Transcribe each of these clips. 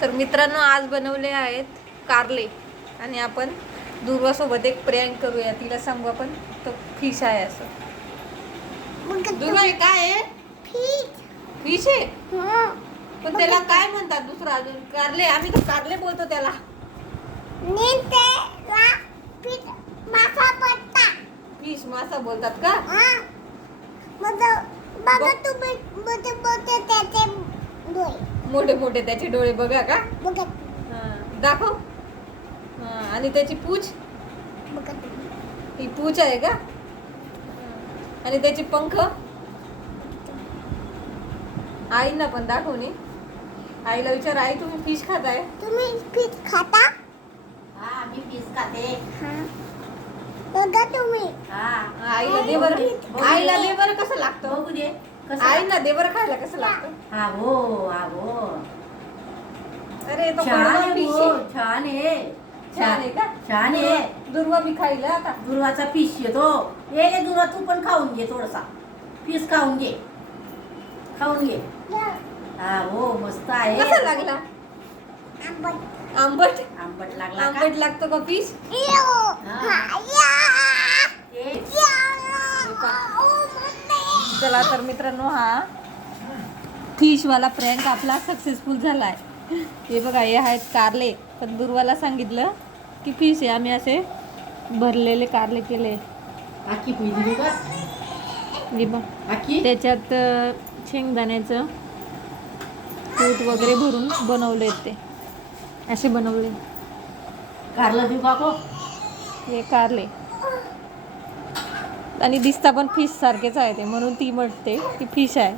तर मित्रांनो आज बनवले आहेत कारले. आणि आपण दुर्वासोबत एक प्रँक करूया. तिला सांगू आपण तो फिश आहे असं. दुर्वा हे काय आहे? फिश आहे? पण त्याला काय म्हणतात दुसरं अजून? कारले आम्ही तर कारले बोलतो त्याला. फिश मासा बोलतात. का? बघा तुम्ही मोठे त्याचे डोळे मोठे मोठे त्याचे डोळे बघा का? बघा. हा, दाखव. हा, आणि त्याची पूछ? ही पूछ आहे का? आणि त्याची पंख? आईना पण दाखवणे आईला विचार आई तुम्ही फिश खाताय? तुम्ही फिश खाता? हा मी पीस खाते. हा. बघा तुम्ही. हा. आईला दे बरं बघू दे. आईला दे. बरं कसं लागतं? बघू दे कसं आईला दे बरं खायला कसं लागतं? हा हो हा हो. अरे तो छान कडवा आहे फिश हो, आहे. छान आहे. छान आहे का? छान आहे. दुर्वा मी खाईला आता. दुर्वाचा पीस येतो. ये रे दुर्वा तू पण खाऊन घे थोडासा. पीस खाऊन घे. खाऊन घे. हा हो मस्त आहे. कसा लागला? आंबट. आंबट? आंबट लागला का? आंबट लागतो का फिश यो. हा. चला तर मित्रांनो हा. फिशवाला प्रँक आपला सक्सेसफुल झाला आहे हे बघा हे आहेत कारले. पण दुर्वाला सांगितलं की फिश आहे आम्ही असे भरलेले कारले केले. त्याच्यात शेंगदाण्याचं कूट वगैरे भरून बनवले ते. असे बनवले. हे कारले. आणि दिसता पण फिश सारखेच आहे ते म्हणून ती म्हणते ती फिश आहे.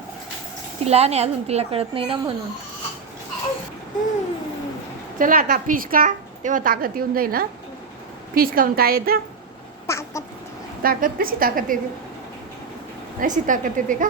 ती लहान आहे अजून तिला कळत नाही ना म्हणून. चला आता फिश का तेव्हा ताकद येऊन जाईल ना फिश खाऊन काय येतं? ताकद. ताकद कशी ताकद येते? अशी ताकद येते का?